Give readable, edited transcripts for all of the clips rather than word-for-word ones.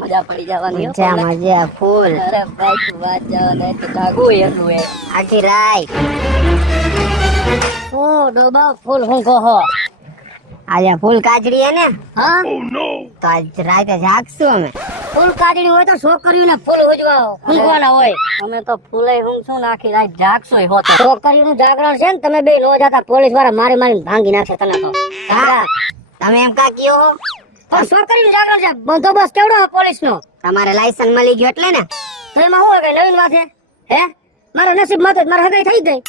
મજા પડી જવાની મજા ફૂલ. અરે ભાઈ તું વાત જવા તો જાગવું એટલું એ આખી રાત ઓ ડોબા ફૂલ હું કહો આજે ફૂલ કાચડી હે ને, હા તો આજ રાતે જાગશું અમે. ફૂલ કાઢી હોય તો છોકરીઓને ફૂલ ઉજવા ઊંઘવાના હોય. અમે તો ફૂલે ઊંઘશું ને આખી રાત જાગશું હોતો. છોકરીઓનું જાગરણ છે ને, તમે બે નો જાતા પોલીસ વાળા મારી મારીને ભાંગી નાખશે તને તો. હા, તમે એમ કા કયો? પણ છોકરીનું જાગરણ છે, બંદોબસ્ત કેવડો પોલીસ નો. તમારે લાયસન્સ મળી ગયો એટલે ને. તો એમાં શું કઈ નવીન વાત છે? હે મારા નસીબમાં તો મારા હગાઈ થઈ ગઈ.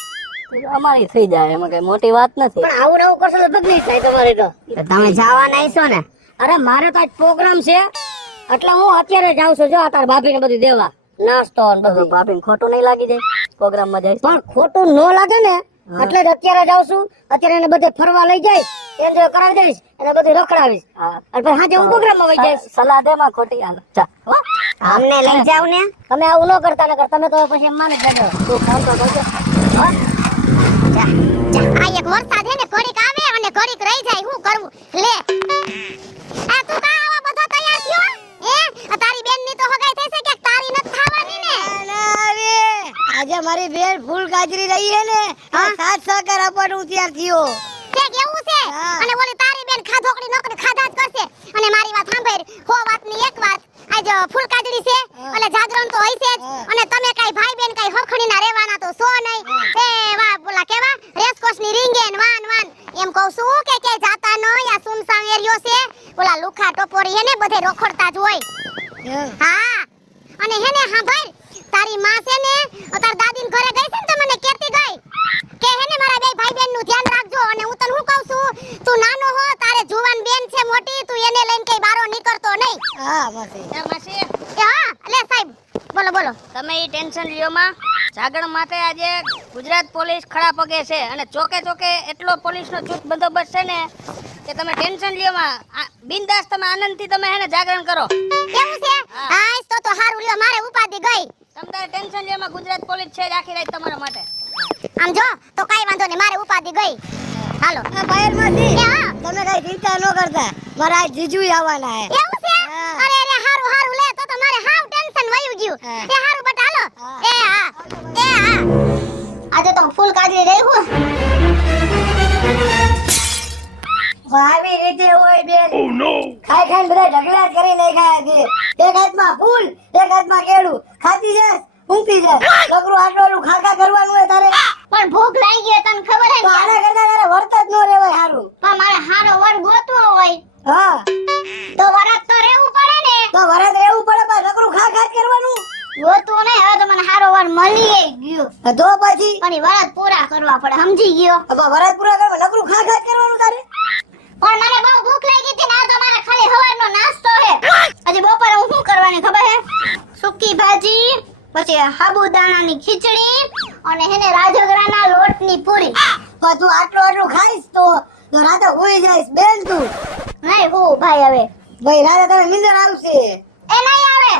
અમારી થઈ જાય એમાં કઈ મોટી વાત નથી. પણ આવું આવું કરશો તો બગડી થાય તમારી તો. તમે જવાના હશો ને? અરે મારે તો આજ પ્રોગ્રામ છે એટલે હું અત્યારે જાઉં છું. જો તાર ભાભીને બધું દેવા નાસ્તો ને બધું. ભાભીને ખોટું નહીં લાગી જાય પ્રોગ્રામ માં જાય. પણ ખોટું ન લાગે ને એટલે જ અત્યારે જાઉં છું. અત્યારે એને બધે ફરવા લઈ જઈશ, એન્જોય કરાવી દઈશ, એને બધું રખડાવીશ. અને પછી સાંજે હું પ્રોગ્રામ માં વહી જઈશ. સલાહ દે માં ખોટી હાલ અમને લઈ જાવ ને. તમે આવું ન કરતા નકર તમે તો પછી માને જ જજો. તું ફોન તો કરજો. આ એક વરસાદ હે ને ઘડીક આવે અને ઘડીક રહી જાય. શું કરવું લે? આ તું કા આવા બધો તૈયાર થયો? આ તારી બેન ની તો હગાઈ થશે કે તારી નત થાવાની ને? આજે મારી બેન ફૂલ કાચરી રહી હે ને, સાત સહકાર આપવાનું તૈયાર થયો. તે કેવું છે? અને ઓલી તારી બેન ખાધોકડી નોકરી ખાધા જ કરશે. અને મારી વાત સાંભળ, હો વાતની એક વાત, આજ ફૂલ કાચરી છે એટલે જાગરણ તો હશે જ. અને તમે કાઈ ભાઈ બેન કાઈ હરખડીના રહેવાના તો સો નહીં. એ વાહ બોલા કેવા રેસકોર્સ ની રીંગે ને વાન વાન એમ કહું છું કે જાતા ન આ સુમસામ એરિયો છે. ઓલા લુખા ટોપોરી હે ને બધે રખડતા જ હોય. હા અને હે ને સાંભળ, તારી માં છે ને તાર દાદીન ઘરે ગઈ છે ને તો મને કહેતી ગઈ કે હે ને મારા બે ભાઈ બેન નું ધ્યાન રાખજો. અને હું તને શું કહું છું, તું નાનો હો, તારે જુવાન બેન છે મોટી, તું એને લઈને કઈ બારો નીકળતો નહીં. હા માસી. માસી હા લે સાહેબ બોલો બોલો. તમે એ ટેન્શન લ્યો માં. જાગરણ માટે આજે ગુજરાત પોલીસ ખડા પગે છે અને ચોકે ચોકે એટલો પોલીસનો ચુસ્ત બંદોબસ્ત છે ને કે તમે ટેન્શન લ્યો માં. બિંદાસ તમે આનંદથી તમે હેને જાગરણ કરો. કેવું છે? હા તો હારું લ્યો, મારે ઉપાધિ ગઈ. તમે ટેન્શન લ્યો માં, ગુજરાત પોલીસ છે જ આખી રાત તમારા માટે. આમ જો તો કાઈ વાંધો નહીં, મારે ઉપાધિ ગઈ. હાલો બાયર માસી, હા તમે કઈ ચિંતા ન કરતા, મારા આ જીજુ આવવાના હે. એવું છે? અરે અરે હારું હારું લે, તો મારે હાવ ટેન્શન વયું ગયું. એ હારું બટા હાલો. એ હા આજે તો ફૂલ કાજરી રહી હું. આવી રીતે હોય બેન. ખાઈ ખાઈને બધા ઢગલા જ કરી નાખ્યા છે. એક હાથમાં ફૂલ, એક હાથમાં કેળું. ખાતી જાય, ઊંઘતી જાય. છોકરું આટલું ખાખા કરવાનું હોય તારે. પણ ભૂખ લાગી ગઈ તને ખબર હે? તો આના કરતા તારે વર્ત જ ન રહેવાય હારું. પણ મારે હારો વર ગોતવો હોય હા તો વરત તો રહેવું પડે ને. તો વરત રહેવું પડે, પણ છોકરું ખા જ કરવાનું. ગોતવું નહીં, હવે તો મને હારો વર મળી ગયો. તો પછી પણ ઈ વરત પૂરા કરવા પડે, સમજી ગયો? વરત પૂરા કરવા નકરું ખા જ કરવાનું તારે. પણ મને બહુ ભૂખ લાગી હતી ને આ તો મારે ખાલી હવારનો નાસ્તો હે. હજી બપોરે હું શું કરવાની ખબર હે? સૂકી ભાજી, પછી સાબુદાણાની ખીચડી અને હેને રાજગરાના લોટની પૂરી. પણ તું આટલું ખાઈશ તો રાતે હોઈ જાઈશ બેન તું. નહીં હું ભાઈ હવે ભાઈ રાતે તને નીંદર આવશે. એ નહીં આવે,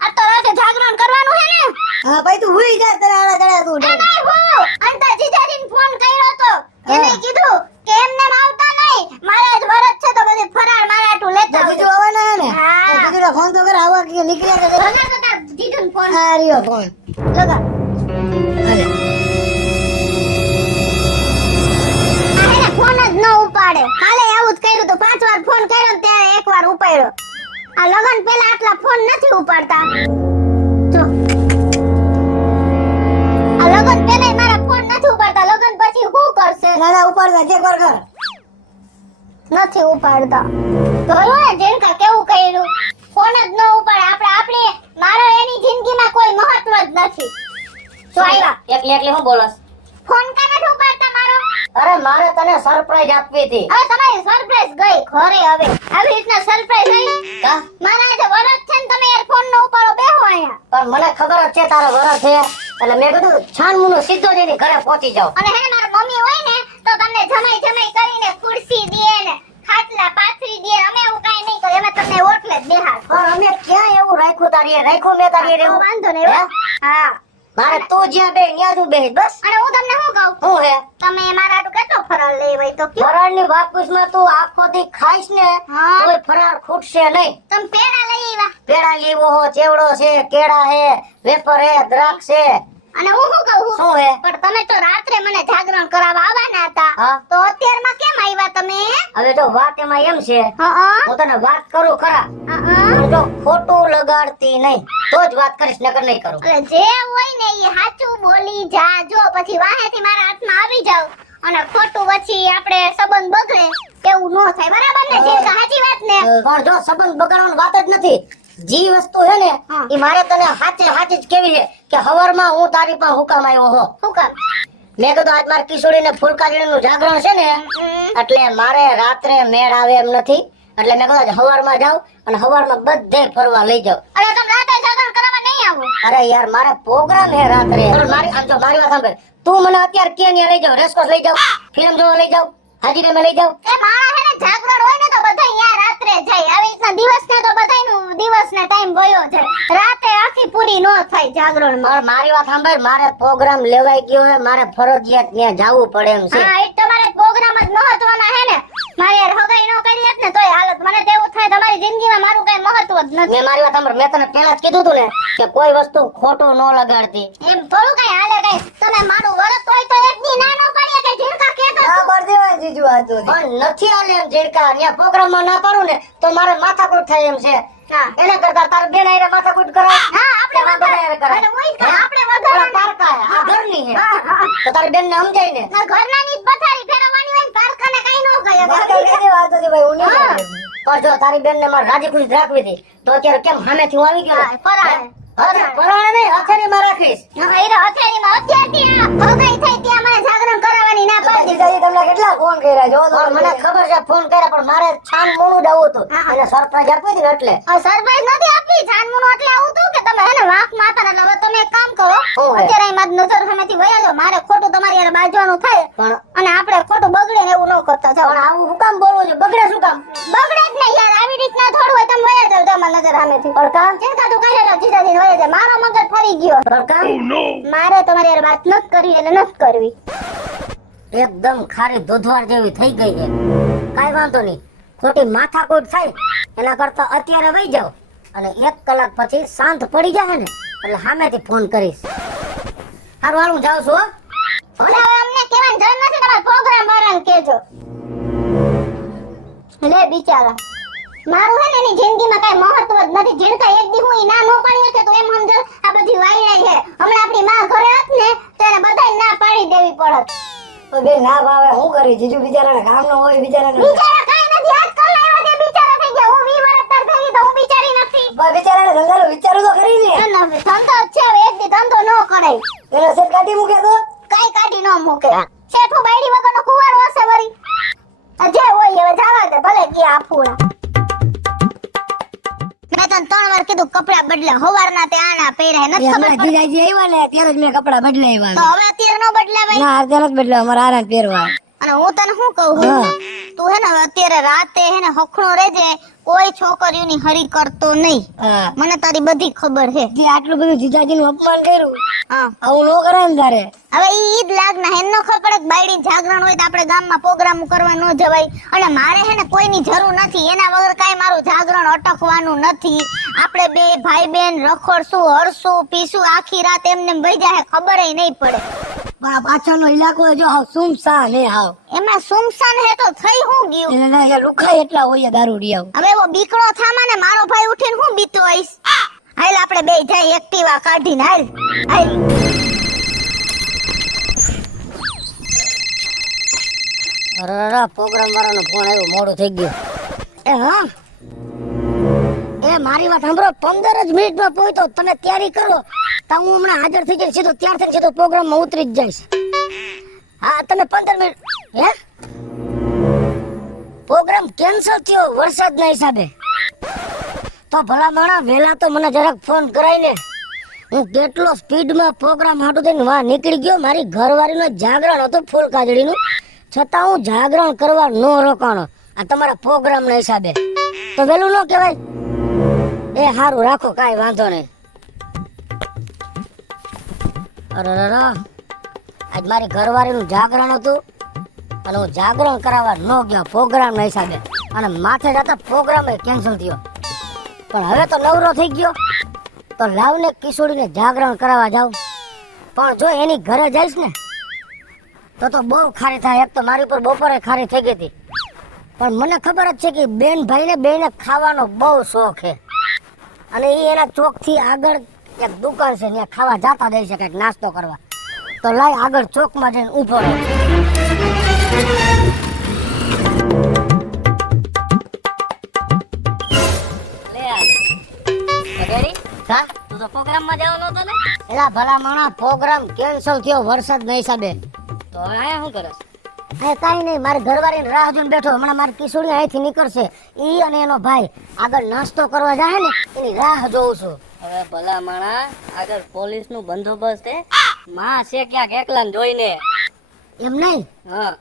આ તો રાતે જાગરણ કરવાનું હે ને. હા ભાઈ તું હોઈ જા, તને આડા ચડ્યા તું. એ નહીં હું અંતા જીજાજીને ફોન કર્યો તો એને કીધું કે એમને આવતા નહીં, મારે જ વરત છે તો બધી ફરાળ મારે આટલું લેતા જીજુ આવવાના હે ને? હા. તો જીજુને ફોન તો કર, આવા કે નીકળ્યા કે. ભલે તો તાર જીજુને ફોન હા રહ્યો ફોન. લગા. અરે આ એને ફોન જ ન ઉપાડે. કાલે આવું જ કર્યું તો 5 વાર ફોન કર્યો ને ત્યારે એક વાર ઉપાડ્યો. આ લગન પહેલા આટલા ફોન નથી ઉપાડતા. જો આ લગન પહેલા મારા ફોન નથી ઉપાડતા, લગન પછી શું કરશે? ના ઉપાડતા જે કર કર. નથી ઉપાડતા. જોયું ને જેનકા કેવું કર્યું, ફોન જ ન ઉપાડે. આપણે મારો એની જિંદગીમાં કોઈ મહત્વ જ નથી. જો આવ્યા એકલી હું બોલસ? ફોન કા નથી ઉપાડતા મારો? અરે મારે તને સરપ્રાઈઝ આપવી હતી. હવે તમારી સરપ્રાઈઝ ગઈ ઘરે. હવે આવી રીતના સરપ્રાઈઝ આવી કા? મારા આજે વરસ છે ને તમે યાર ફોન નો ઉપાડો બેહો અહીંયા. પણ મને ખબર જ છે તારો વરસ છે એટલે મેં કીધું છાનમુનો સીધો જ એની ઘરે પહોંચી જાવ. અને હે મારા મમ્મી હોય ને તો તમને જમાઈ કરીને ખુરશી દે ને ખાટલા પાથરી દે. અમે એવું કાઈ નહીં કરીએ, અમે તમને ઓટલે જ બેહાડ. પણ અમે ક્યાં એવું રાખ્યું તારી રાખ્યું મેં તારી તો રેવું. વાંધો નહીં હો. હા મારે તું જ્યાં બે ત્યાં તું બેસ બસ. અને હું તમને શું કહું, હું હે તમે મારા હાટુ કેટલો ફરાળ લઈ હોય તો કયો. ફરાળની વાત પૂછમાં તું આખો દી ખાઈશ ને હા. તોય ફરાળ ખૂટશે નહીં. તમે પેડા લઈ આવ્યા. પેડા લેવો હો, ચેવડો છે, કેળા હે, વેફર હે, દ્રાક્ષ છે. અને હું શું કહું, શું હે? પણ તમે તો રાત્રે મને જાગરણ કરાવવા આવવાના હતા, હા. તો અત્યારમાં કેમ આવ્યા તમે? હવે તો વાત એમાં એમ છે, હા હું તને વાત કરું ખરા, પણ જો ખોટું લગાડતી નહીં તો જ વાત કરીશ, નકર નહીં કરું. એટલે જે હોય ને એ સાચું બોલી જાજો, પછી વાહેથી મારા હાથમાં આવી જાવ અને ખોટું પછી આપણે સંબંધ બગડે એવું ન થાય, બરાબર ને? જે સાચી વાત ને. પણ જો સંબંધ બગાડવાની વાત જ નથી, જી વસ્તુ છે ને હા. એ મારે તને હાચે હાચી જ કેવી છે કે હવારમાં હું તારી પાસે હુકામ આવ્યો હો. શું કામ? મેં કીધું આજ મારી કિશોરીને ફૂલકાજીનું જાગરણ છે ને, એટલે મારે રાત્રે મેળ આવે એમ નથી, એટલે મેં કીધું હવારમાં જાવ અને હવારમાં બધે ફરવા લઈ જાવ. અરે તમે રાતે જાગરણ કરાવવા નહીં આવો. અરે યાર મારે પ્રોગ્રામ હે રાત્રે. મારી આમ જો મારી વાત સાંભળ, તું મને અત્યારે ક્યાં ન્યા લઈ જાવ, રેસકોર્સ લઈ જાવ, ફિલ્મ જોવા લઈ જાવ, હાજીરે લઈ જાવ. એ મારા હે ને જાગરણ હોય ને તો બધા અહીંયા રાત્રે જાય, આવી રીતના દિવસ ને તો બધાયનું દિવસ ને ટાઈમ ગયો જાય, રાતે આખી પૂરી નો થાય જાગરણ માં. પણ મારી વાત સાંભળ, મારે પ્રોગ્રામ લેવાઈ ગયો હે, મારે ફરજિયાત ત્યાં જવું પડે એમ છે. હા, એ તમારે પ્રોગ્રામ જ મહત્વના હે ને, મારે યાર હગાઈ નો કરી દેત ને તોય હાલત. મને તો એવું થાય તમારી જિંદગીમાં મારું કઈ મહત્વ જ નથી. મેં મારી વાત સાંભળ, મેં તને પહેલા જ કીધું તું ને કે કોઈ વસ્તુ ખોટું ન લગાડતી. એમ થોડું કઈ હાલે કઈ, તમે મારું વરત હોય તો એક દી ના નો પાડીએ કે ઝીણકા કેતો. હા બર દેવાય જીજુ આ તો. પણ નથી આલે એમ ઝીણકા, ત્યાં પ્રોગ્રામમાં ના પાડું ને તો મારે માથાકૂટ થાય એમ છે. હા. એના કરતા તાર બેન આયરે માથાકૂટ કરાય. હા, આપણે એમાં બધા હારે કરાય. અને હું ઈ આપણે ઓલા વધારે પારકા હે, આ ઘરની હે. હા, હા. તો તારી બેનને સમજાય ને. ઘરના ની જ પથારી ફેરવવાની હોય ને પારકાને કઈ નો કહે. વાકઈ કઈ દે વાત હતી ભાઈ, હું નહીં હા. કરું. પણ જો તારી બેનને મારે રાજી ખુશી રાખવી હતી તો અત્યારે કેમ સામેથી હું આવી ગયો? હા, પરાણે. પરાણે નહીં, હથેળીમાં રાખીશ. હા, ઈ હથેળીમાં અત્યારથી આ હગાઈ થઈ ત્યાં મને જાગરણ કરાવવાની ના પાડી. જીજાજી તમને કેટલા ફોન કર્યા જો તો પણ મને ખબર છે ફોન કર્યા, પણ મારે છાન મોનું જવું હતું હા. અને સરપ્રાઈઝ આપવી હતી ને એટલે. સરપ્રાઈઝ નથી આપી, જાનમુનું એટલે આવું તું કે તમે હે ને વાંક માતા ને. હવે તમે એક કામ કરો, શું હે? અત્યારે મારી નજર સામેથી વયા જાઓ, મારે ખોટું તમારી હારે બાજવાનું થાય પણ અને આપણે ખોટું બગડે ને એવું ન કરતા જાઓ. પણ આવું શું કામ બોલવું છે? બગડે શું કામ? બગડે જ ને યાર, આવી રીતના થોડું હોય તમે વયા જાઓ તમારી નજર સામેથી. પણ કામ? ચિંતા તું કહે તો જીજાજી વયા જાય, મારો મગજ ફરી ગયો. પણ કામ? મારે તમારી હારે વાત નથી કરવી એટલે નથી કરવી. એકદમ ખારી દૂધવાર જેવી થઈ ગઈ છે. કાઈ વાંધો નહીં, ખોટી માથાકૂટ થાય એના કરતા અત્યારે વહી જાવ અને 1 કલાક પછી શાંત પડી જાય ને એટલે સામેથી ફોન કરીશ. હારું હાલ હું જાઉં છું હો. અને હવે અમને કહેવાની જરૂર નથી, તમારા પ્રોગ્રામ વાળાને કહેજો. લે બિચારા, મારું હે ને એની જિંદગીમાં કઈ મહત્વ જ નથી. જીણકા એક દી હું ઈ ના નો પાડી શકે તો એમ સમજો આ બધી વાયરાઈ છે. હમણાં આપણી માં ઘરે હોત ને તો એને બધાય ના પાડી દેવી પડત. તો બે ના ભાવે હું કરી, જીજુ બિચારાને કામ ન હોય બિચારાને. બિચારા કાઈ નથી, આજકાલ ના એવા જે બિચારા થઈ ગયા. હું 20 વર્ષ તાર થઈ તો હું બિચારી નથી. ભાઈ બિચારાને ધંધાનો વિચારું તો ખરી ને. ધંધો જ છે, હવે એક દી ધંધો ન કરાય. એનો સેટ કાઢી મૂકે તો કાઈ કાઢી ન મૂકે. શેઠું બાયડી વગરનો કુંવારો હશે વળી. આ જે હોય હવે જાવા દે, ભલે કે આફુડા. મેં તને 3 વાર કીધું કપડા બદલે, હવારના તે આના પહેર્યા નથી ખબર હમણાં પડતી. જીજાજી આવ્યા ને ત્યારે જ મેં કપડા બદલાવ્યા. તો હવે અત્યારે નો બદલાવાય. ના અત્યારે જ બદલાવ્યા, મારા આરામ પહેરવા. અને હું તને શું કહું, હા. તું હે ને હવે અત્યારે રાતે હે ને હખણો રહેજે, કોઈ છોકરીઓની હરી કરતો નહીં. હા. મને તારી બધી ખબર છે. જે આટલું બધું જીજાજીનું અપમાન કર્યું હા, આવું ન કરાય ને તારે. હવે ઈ જ લાગ ના, એનો ખબર પડે કે બાયડી જાગરણ હોય તો આપણે ગામમાં પ્રોગ્રામ કરવા ન જવાય. અને મારે હે ને કોઈની જરૂર નથી, એના વગર કાઈ મારું જાગરણ અટકવાનું નથી. આપણે બે ભાઈ બેન રખડશું, હરશું, પીશું, આખી રાત એમને એમ વહી જાય, ખબરેય નહીં પડે. પાછળનો ઇલાકો જો હાવ સુમસાન હે હાવ. એમાં સુમસાન હે તો થઈ હું ગયું. એટલે ના યાર લુખાય એટલા હોય દારૂડિયા. હવે એવો બીકડો થામા ને મારો ભાઈ ઉઠીને હું બીતો આઈશ. હાલ આપણે બે જાય એક્ટિવા કાઢીને, હાલ હાલ. અરે પ્રોગ્રામ વાળાનો ફોન આવ્યો, મોડું થઈ ગયું. એ હા એ મારી વાત સાંભળો, 15 જ મિનિટમાં પહોંચતો, તમે તૈયારી કરો તો હું હમણાં હાજર થઈ જઈશ, સીધો તૈયાર થઈને સીધો પ્રોગ્રામમાં ઉતરી જ જઈશ. હા તમે 15 મિનિટ. હે પ્રોગ્રામ કેન્સલ થયો વરસાદના હિસાબે? તો ભલા માણા વહેલા તો મને જરાક ફોન કરાય ને. હું કેટલો સ્પીડમાં પ્રોગ્રામ હાટું થઈને વાહ નીકળી ગયો. મારી ઘરવાળીનો જાગરણ હતું ફૂલ કાજળીનું, છતાં હું જાગરણ કરવા ન રોકાણો આ તમારા પ્રોગ્રામના હિસાબે. તો વહેલું ન કહેવાય? એ સારું રાખો, કાંઈ વાંધો નહીં. અરે આજ મારી ઘરવાળીનું જાગરણ હતું અને હું જાગરણ કરાવવા ન ગયો પ્રોગ્રામના હિસાબે અને માથે જતા પ્રોગ્રામ કેન્સલ થયો. પણ હવે તો નવરો થઈ ગયો તો લાવને કિશોરીને જાગરણ કરાવવા જાઉં. પણ જો એની ઘરે જઈશ ને તો બહુ ખારી થાય. એક તો મારી ઉપર બપોરે ખારી થઈ ગઈ હતી. પણ મને ખબર જ છે કે બેન ભાઈને બેને ખાવાનો બહુ શોખ છે અને એ એના ચોકથી આગળ એક દુકાન છે ત્યાં ખાવા જાતા દઈ શકે નાસ્તો કરવા. તો લાય આગળ ચોકમાં જઈને ઊભો રહો. લે આ રેડી હા તું તો પ્રોગ્રામમાં જવાનો હતો ને. એલા ભલા માણા પ્રોગ્રામ કેન્સલ થયો વરસાદના હિસાબે. તો હવે આયા શું કરસ? એ કાઈ નહીં, મારી ઘરવાળીને રાહ જોઈને બેઠો. હમણાં મારી કિશોરી અહીંથી નીકળશે. ઈ અને એનો ભાઈ આગળ નાસ્તો કરવા જાય ને એની રાહ જોઉં છું. હવે ભલા માણા આગળ પોલીસનું બંદોબસ્ત હે. માં છે ક્યાંક એકલાને જોઈને. એમ નહીં હા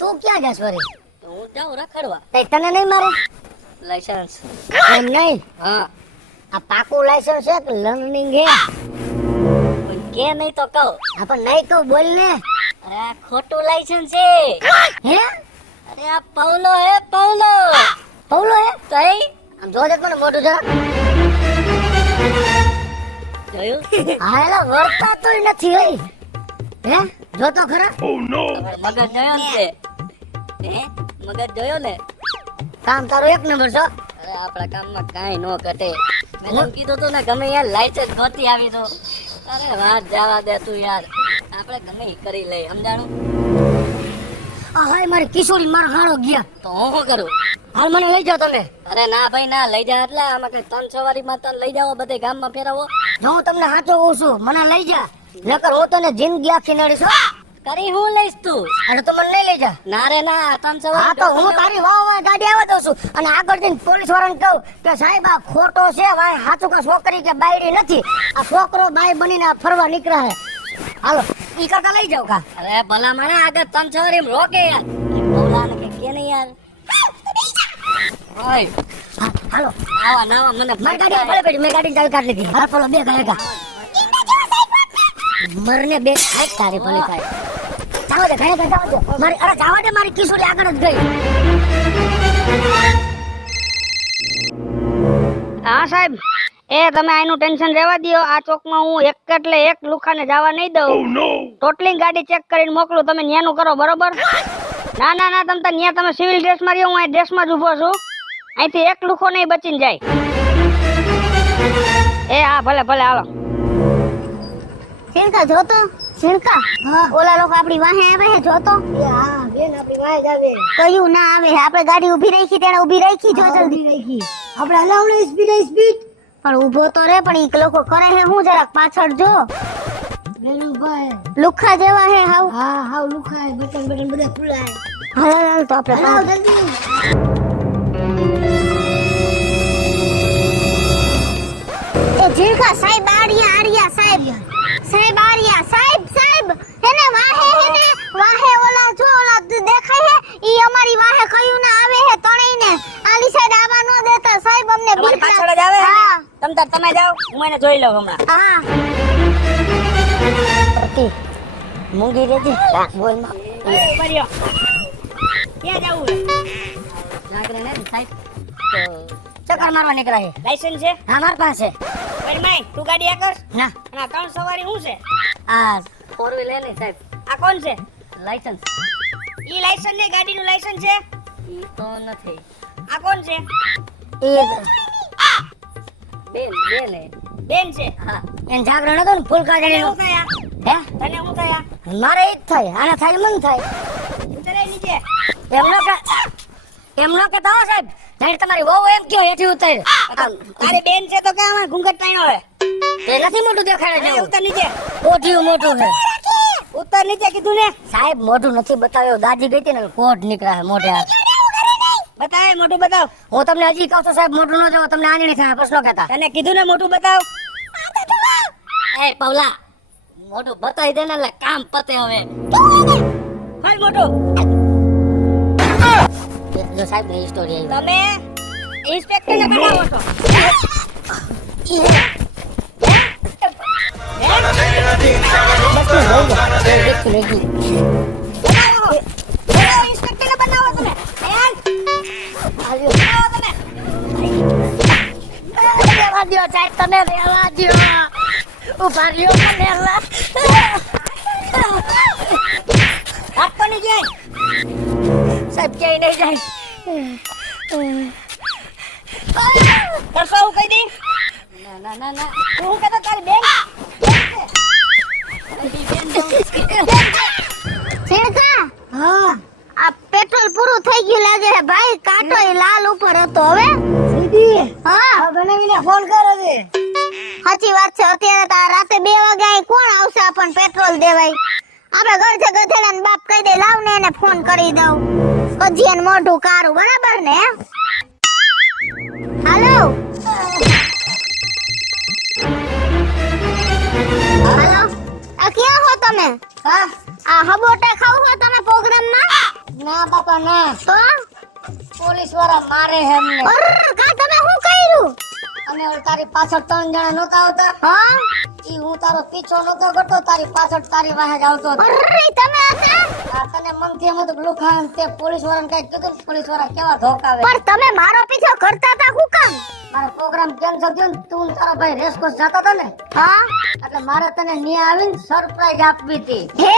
તું ક્યાં જાસ વરી? તો હું જાઉં રખડવા. તને નહીં મારે લાયસન્સ? એમ નહીં હા આ પાકું લાયસન્સ છે કે લર્નિંગ હે? કે નહીં તો કહું. પણ નહીં કહું બોલ ને. અરે ખોટું લાયસન્સ છે. હે અરે આ પૌલો હે પૌલો. પૌલો હે તઈ આમ જો દે મને મોટું જરા જોયું. હા એલા વર્તા તોય નથી હઈ. હે જો તો ખરા. ઓ નો મગજ જોયો ને હે મગજ જોયો ને. કામ તારું એક નંબર છો. અરે આપણા કામમાં કાઈ નો ઘટે. મેં તને કીધું તું ને ગમે યાર લાયસન્સ ગોતી આવી તો. અરે વાત જવા દે તું યાર આપણે ગમે ઈ કરી લઈ સમજાણું. આ હાય મારી કિશોરી મારો હાળો ગયા તો હું શું કરું? હાલ મને લઈ જાઓ તમે. અરે ના ભાઈ ના લઈ જા એટલે આમાં કઈ ત્રણ સવારીમાં તને લઈ જાઓ બધે ગામમાં ફેરવો. જો હું તમને સાચો કહું છું મને લઈ જા નકર હું તને જિંદગી આખી નડીશ. કરી હું લઈશ તું? અરે તો મને નહીં લઈ જા. ના રે ના ત્રણ સવારી. હા તો હું તારી વાવ ગાડી આવવા દઉં છું અને આગળ જઈને પોલીસ વાળાને કહું કે સાહેબ આ ખોટો છે ભાઈ સાચું કે છોકરી કે બાયડી નથી આ છોકરો બાય બનીને ફરવા નીકળ્યા છે. હાલો ઈ કરતા લઈ જાવ કા. અરે ભલા મને આગળ ત્રણ સવારી એમ રોકે યાર. બોલાને કે નહીં યાર. ઓય હાલો આવા નાવા મને મારી ગાડી ભલે પડી મેં ગાડી ચાલ કાઢ લીધી. હા બોલો બે ગાયકા મરને બે ખાય તારે ભલે ખાય. જાવ દે ઘરે જાવ દે મારી. અરે જાવા દે મારી કિશોરી આગળ જ ગઈ. હા સાહેબ એ તમે આનું ટેન્શન રહેવા દો. આ ચોકમાં હું એક એટલે એક લુખાને જવા નહીં દઉં. ટોટલી ગાડી ચેક કરીને મોકલું તમે ન્યાનું કરો બરોબર. ના ના ના તમે ન્યા તમે સિવિલ ડ્રેસમાં રહ્યો હું આ ડ્રેસમાં જ ઊભો છું. અહીંથી એક લુખો નહીં બચીને જાય. એ હા ભલે ભલે હાલો. સિણકા જોતો સિણકા ઓલા લોકો આપણી વાહે આવે હે જોતો. હા બેન આપણી વાહે જ આવે. કયું ના આવે આપણે ગાડી ઊભી રાખી તેણે ઊભી રાખી જો જલ્દી રાખી. આપણે હલાવને સ્પીડ પણ ઊભો તો રે પણ ઈ લોકો કરે હે હું જરાક પાછળ જો. બેનું ભાઈ લુખા જેવા હે હાવ. હા હાવ લુખા બટન બટન બધા ખુલ્લા હે. હાલ હાલ તો આપણે હલાવ જલ્દી. એ જીણકા સાહેબ આરિયા સાહેબ સાહેબ આરિયા સાહેબ સાહેબ હેને વાહે ઓલા જો ઓલા દેખાય હે ઈ અમારી વાહે કયું ના આવે હે તણઈને આલી સાઈડ આવા નો દેતા સાહેબ અમને બીક પાછળ જ આવે. હા તમે જાઓ હું એને જોઈ લઉં હમણાં. હા મૂંગી રેજી બોલ માં ક્યાં જાવું? જાગરણ હે સાહેબ તો ચક્કર મારવા નીકળ્યા છે. લાયસન્સ છે? હા માર પાસે. માય તું ગાડી આ કર. ના અને આ ત્રણ સવારી શું છે? આ ફોર વ્હીલ હે ને સાહેબ. આ કોણ છે? લાયસન્સ ઈ લાયસન્સ ને ગાડીનું લાયસન્સ છે? ઈ તો નથી. આ કોણ છે? એ બેન હે. બેન છે. હા એન જાગરણ હતો ને ફૂલ કાઢીને. શું થયા? હે તને શું થયા? મારે ઈ જ થાય આને થાય મન થાય. ઉતરે નીચે. એમનો કે તો સાહેબ જાણે તમારી વહુ એમ કયો હેઠી ઉતર. તારી બેન છે તો કે આમાં ઘૂંઘટ તાણ્યો હે. એ નથી મોટું દેખાડે અરે છે. ઉતર નીચે. કોઠિયું મોટું છે. ઉતર નીચે કીધું ને. સાહેબ મોઢું નથી બતાવ્યો દાદી ગઈ હતી ને કોટ નીકળ્યા છે મોઢે. બતાય મોટું બતાવ. હું તમને હજી કહું છું સાહેબ મોઢું ન જોવો તમને આંગળી થાય પ્રશ્નો કહેતા. તને કીધું ને મોટું બતાવ. એ પવલા મોઢું બતાવી દે ને એટલે કામ પતે હવે. હાલ મોટું. જો સાહેબ ની સ્ટોરી આવી. તમે ઇન્સ્પેક્ટર ને બનાવો છો. હે? બનાવો, ઇન્સ્પેક્ટરને બનાવો તમે. બનાવો તમે. રહેવા દ્યો સાહેબ, તમે રહેવા દ્યો. ઉભા રહ્યો મને રહેવા. હાથ તો નહીં જાય. સાહેબ ક્યાંય નહીં જાય. કરશો આવું કહી દઈ. ના ના ના હું કહેતો તારી બેન છેડકા હા આ પેટ્રોલ પૂરું થઈ ગયું લાગે છે ભાઈ. કાંટો ય લાલ ઉપર હતો હવે. દીદી હા આ બનાવીને ફોન કરો છે. સાચી વાત છે. અત્યારે તો આ રાતે 2 વાગ્યા કોણ આવશે આપણને પેટ્રોલ દેવાય? આપણે ઘર છે ગધેડા ને બાપ કહી દે લાવ ને એને ફોન કરી દઉં. પછી એને મોઢું કારું બરાબર ને? હાલો હાલો આ ક્યાં હો તમે? હા આ હબોટા ખાવ છો તમે પ્રોગ્રામમાં? ના બાપા ના, તો પોલીસ વાળા મારે હે અમને. કા તમે શું કર્યું? અને ઓલી તારી પાછળ 3 જણા નહોતા આવતા, હા ઈ હું તારો પીછો નહોતો કરતો, તારી પાછળ તારી વાહે જ આવતો હતો. અરે તમે હતા આ તને મનથી એમ હતું કે લુખાન તે પોલીસ વાળાને કઈ કીધું, પોલીસ વાળા કેવા ધોકાવે. પણ તમે મારો પીછો કરતા હતા શું કામ? મારો પ્રોગ્રામ કેન્સલ થયો ને તું ને તારો ભાઈ રેસકોર્સ જતા હતા ને, હા એટલે મારે તને ન્યા આવીને સરપ્રાઈઝ આપવી હતી. હે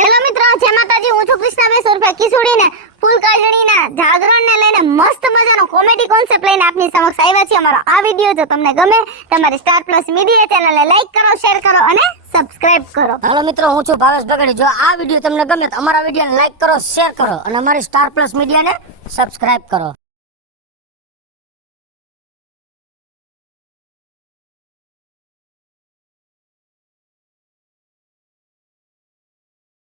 હેલો મિત્રો, જય માતાજી. હું છું કૃષ્ણા 20 રૂપિયા કિશોરીને ફૂલ કાજળીના જાગરણને લઈને મસ્ત મજાનો કોમેડી કોન્સેપ્ટ લઈને આપની સમક્ષ આવ્યા છીએ. અમારો આ વિડીયો જો તમને ગમે તમારી સ્ટાર પ્લસ મીડિયા ચેનલને લાઈક કરો, શેર કરો અને સબસ્ક્રાઇબ કરો. હાલો મિત્રો, હું છું ભાવેશ બગડી. જો આ વિડીયો તમને ગમે તો અમારા વિડીયોને લાઈક કરો, શેર કરો અને અમારી સ્ટાર પ્લસ મીડિયાને સબસ્ક્રાઇબ કરો.